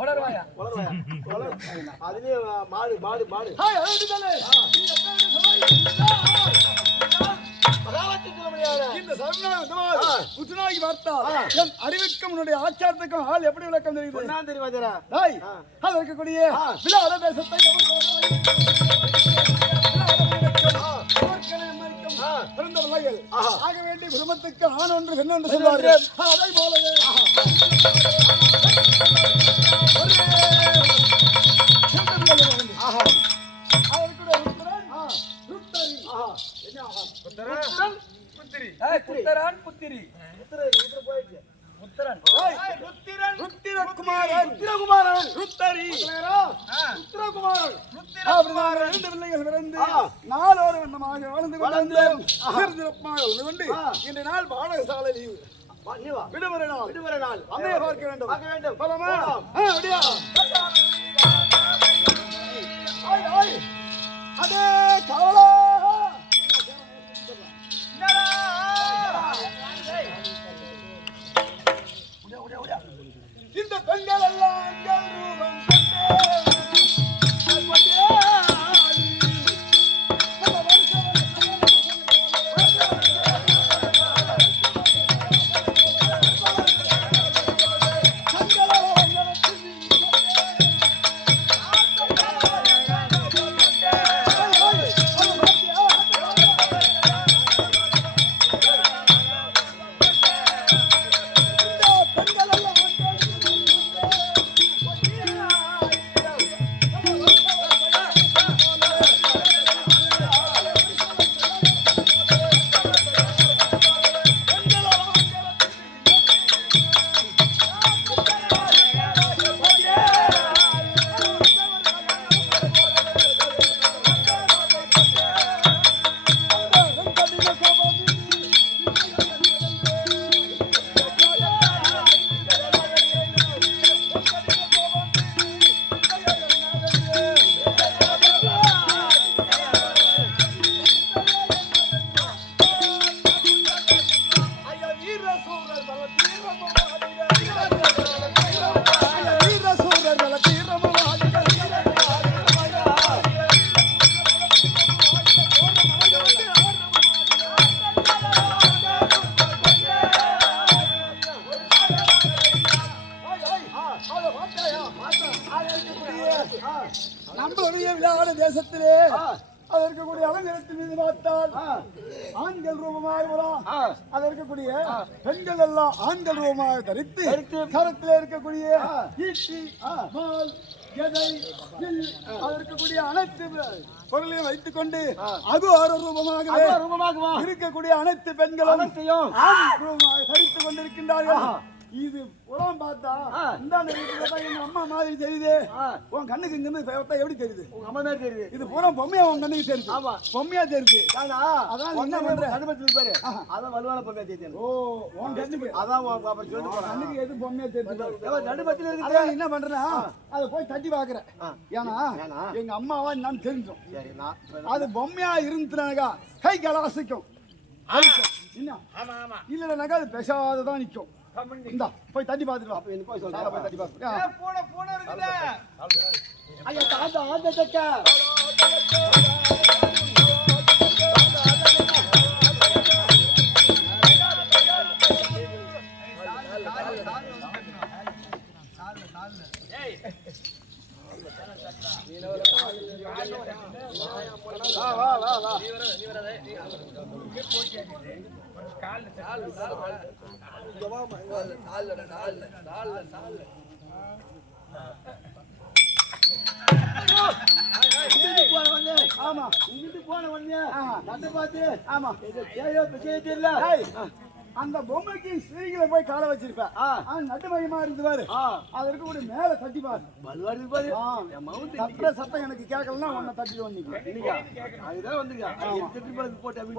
வளர்வாயா அதுலயே மாடு மாடு மாடு புற்றுநோய்க்கு பார்த்தால் அறிவிக்கும் உன்னுடைய ஆச்சாரத்துக்கும் ஆள் எப்படி விளக்கம் தெரியுது? இருக்கக்கூடிய விழாட தேசத்தை பிறந்த பிள்ளைகள் ஆக வேண்டிய குடும்பத்துக்கு ஆண் ஒன்று பெண் ஒன்று சொல்வார்கள். அதை போலவே நாளோடு வண்ணமாக வாழ்ந்து கொண்டு இன்று நாள் பாடசாலை லீவு விடுமுறை நாள் அம்மையை பார்க்க வேண்டும் பலமா அதே கவலை இந்த பெண்கள் எல்லாம் ரூபம் நம்மளுடைய விளையாட தேசத்திலே அதற்கக்கூடிய அலங்கரத்தின் மீது பார்த்தால் ஆண்கள் ரூபமாக அதற்கக்கூடிய பெண்கள் எல்லாம் ஆண்கள் ரூபமாக தரித்து கரத்தில் இருக்கக்கூடிய ஈட்டி மால் எதை அதற்கக்கூடிய அனைத்து பொருளையும் வைத்துக் கொண்டு அகோர ரூபமாக இருக்கக்கூடிய அனைத்து பெண்களும் ஆண் ரூபமாக தரித்துக் கொண்டிருக்கின்றார்கள். இது புறம் பார்த்தா இந்த எங்க அம்மா மாதிரி தெரியுது. உன் கண்ணுக்கு இங்க இருந்து எப்படி தெரியுது? உங்க அம்மா மாதிரி தெரியுது. இது புறம் பொம்மையா உன் கண்ணுக்கு தெரியுது. ஆமா பொம்மையா தெரியுது. அதான் என்ன பண்ற அனுபவத்தில் பாரு. அதான் வலுவான பொம்மையா தெரியுது. ஓ உன் கண்ணுக்கு அதான் அப்புறம் சொல்லி போறேன். கண்ணுக்கு எது பொம்மையா தெரியுது? நடுபத்தில் இருக்கு. அதான் என்ன பண்றேன்னா அதை போய் தட்டி பாக்குறேன். ஏன்னா எங்க அம்மாவா நான் தெரிஞ்சோம். சரி நான் அது பொம்மையா இருந்துனாக்கா கை கலாசிக்கும். இல்லைனாக்கா அது பெசாததான் நிற்கும். இந்தா போய் தட்டி பாத்துட்டு வா. என்ன போய் சொல்றா போய் தட்டி பாத்து. போன இருக்குடா. ஐயா தாத்தா ஆந்த தக்க. ஏய் வா வா வா வா நீ வரதே நீ போச்சு கால் ஆமா இங்கிட்டு போன உடனே நட்டு பார்த்து ஆமா தெரியல அந்த பொம்மைக்கு ஸ்ரீகளை போய் காலை வச்சிருப்பேன் நட்டு மையமா இருந்து பாரு அதற்கு கூட மேல தட்டி பாரு சத்தம் எனக்கு கேட்கலன்னா உன்னை தட்டி வந்தீங்க அதுதான் வந்துருக்கா போட்டு என்ன